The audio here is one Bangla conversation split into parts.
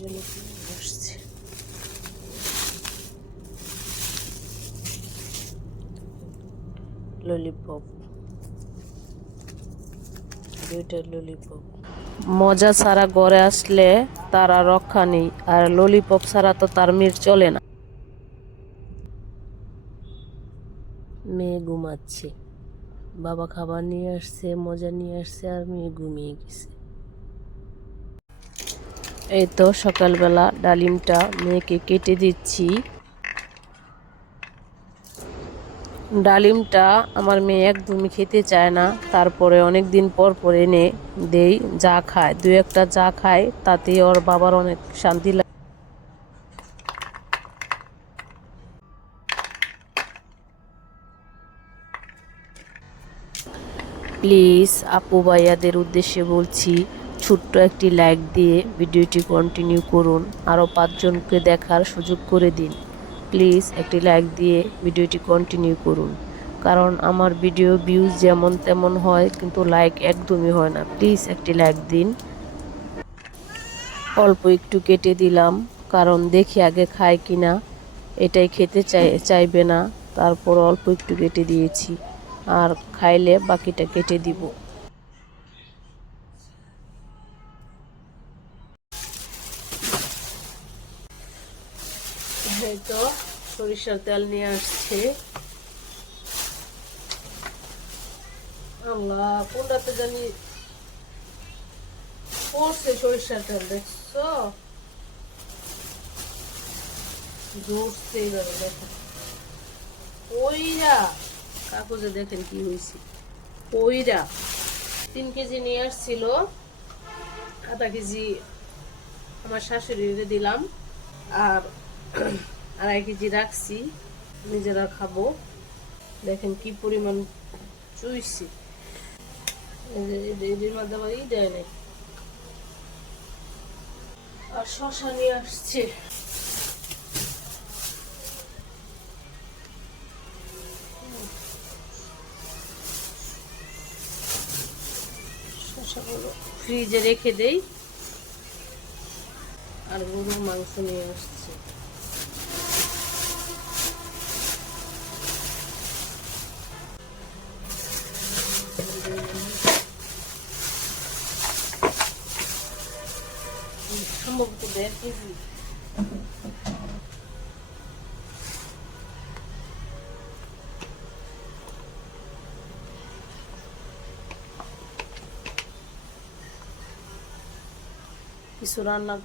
জন্য আসছে। ললিপপ, দুইটা ললিপপ। মজা ছাড়া ঘরে আসলে তারা রক্ষা নেই, আর ললিপপ ছাড়া তো তার মেয়ের চলে না। মেয়ে ঘুমাচ্ছে, বাবা খাবার নিয়ে আসছে, মজা নিয়ে আসছে, আর মেয়ে ঘুমিয়ে গেছে। এই তো সকালবেলা ডালিমটা মেয়েকে কেটে দিচ্ছি। ডালিমটা আমার মেয়ে একদমই খেতে চায় না, তারপরে অনেক দিন পর পর এনে দেই, যা খায়, দু একটা যা খায় তাতে ওর বাবার অনেক শান্তি লাগে। প্লিজ আপু ভাইয়াদের উদ্দেশ্যে বলছি, ছোট্ট একটি লাইক দিয়ে ভিডিওটি কন্টিনিউ করুন, আরও 5 জনকে দেখার সুযোগ করে দিন। প্লিজ একটি লাইক দিয়ে ভিডিওটি কন্টিনিউ করুন, কারণ আমার ভিডিও ভিউজ যেমন তেমন হয়, কিন্তু লাইক একদমই হয় না। প্লিজ একটি লাইক দিন। অল্প একটু কেটে দিলাম, কারণ দেখি আগে খায় কিনা, এটাই খেতে চাইবে না, তারপর অল্প একটু কেটে দিয়েছি, আর খাইলে বাকিটা কেটে দিব। এই তো সরিষার তেল নিয়ে আসছে। আল্লাহ, কোনটাতে জানি পড়ছে সরিষার তেল, দেখছো? জোরছে এইভাবে, দেখো ওইরা কাগজে দেখেন কি হয়েছে। ওইরা 3 কেজি নিয়ে আসছিল, আধা কেজি আমার শাশুড়িরে দিলাম, আর 2.5 কেজি রাখছি, নিজেরা খাবো। দেখেন কি পরিমাণ চুইছি, এদের মধ্যে আবার ই দেয় নাই। আর শশা নিয়ে আসছে, শশাগুলো ফ্রিজে রেখে দেই। আর গরুর মাংস নিয়ে আসছে, সম্ভবত 1.5 কেজি। কিছু রান্না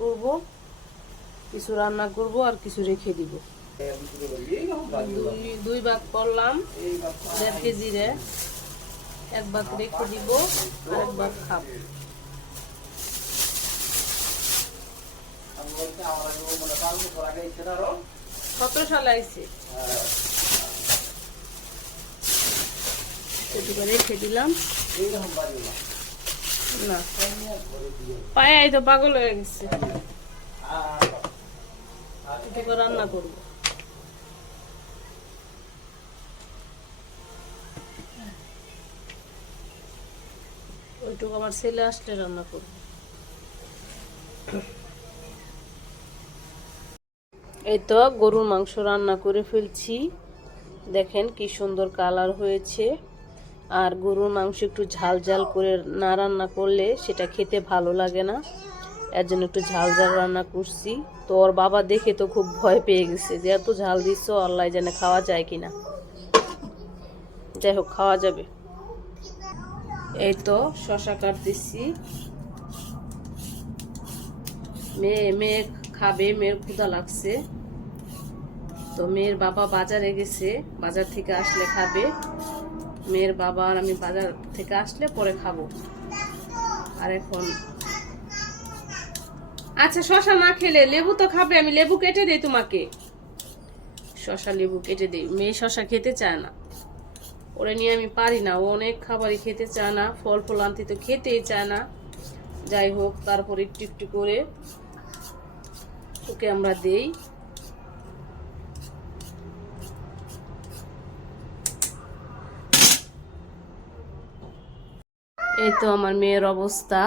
করব, আর কিছু রেখে দিব। 2 ভাগ করলাম, 1.5 কেজি রে 1 ভাগ রেখে দিব, আর 1 ভাগ খাবো। কত সাল আইছে রেখে দিলাম। না পায়ে তো পাগল হয়ে গেছে, রান্না করবো। ওইটুকু আমার ছেলে আসলে রান্না করবো। এই তো গরুর মাংস রান্না করে ফেলছি, দেখেন কি সুন্দর কালার হয়েছে। আর গরুর মাংস একটু ঝাল ঝাল করে না রান্না করলে সেটা খেতে ভালো লাগে না, এর জন্য একটু ঝাল ঝাল রান্না করছি। তো ওর বাবা দেখে তো খুব ভয় পেয়ে গেছে যে এত ঝাল দিচ্ছ, আল্লাহ জানে খাওয়া যায় কিনা। যাই হোক, খাওয়া যাবে। এই তো শশা কাটতেছি, মেয়ে খাবে, মেয়ের ক্ষুধা লাগছে। তো মেয়ের বাবা বাজারে গেছে, বাজার থেকে আসলে খাবে। মেয়ের বাবা আর আমি বাজার থেকে আসলে পরে খাবো। আর এখন আচ্ছা, শশা না খেলে লেবু তো খাবে, আমি লেবু কেটে দেই তোমাকে। শশা লেবু কেটে দেই, মেয়ে শশা খেতে চায় না, ওরে নিয়ে আমি পারি না, ও অনেক খাবারই খেতে চায় না, ফল ফল আনতে তো খেতেই চায় না। যাই হোক, তারপর একটু একটু করে ওকে আমরা দেই। এই তো আমার মেয়ের অবস্থা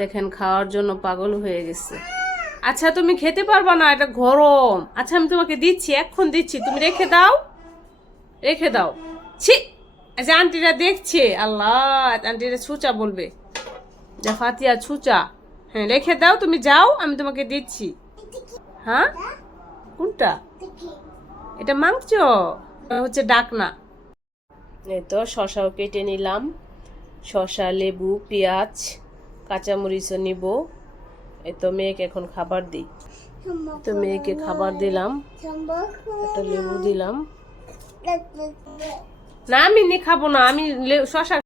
দেখেন, খাওয়ার জন্য পাগল হয়ে গেছে। আচ্ছা তুমি খেতে পারবা না, এটা গরম। আচ্ছা আমি তোমাকে দিচ্ছি, এখন দিচ্ছি, তুমি রেখে দাও, রেখে দাও। ছি, আচ্ছা আন্টিরা দেখছে, আল্লাহ, আন্টিরা ছুচা বলবে, যা ফাতিয়া ছুচা। হ্যাঁ রেখে দাও, তুমি যাও, আমি তোমাকে দিচ্ছি। হ্যাঁ কোনটা? এটা মাংস, হচ্ছে ডাকনা। এই তো শশাও কেটে নিলাম, শশা, লেবু, পেঁয়াজ, কাঁচামরিচও নিব। এই তো মেয়েকে এখন খাবার দিই। তো মেয়েকে খাবার দিলাম, একটা লেবু দিলাম। না আমি খাবো না, আমি শশা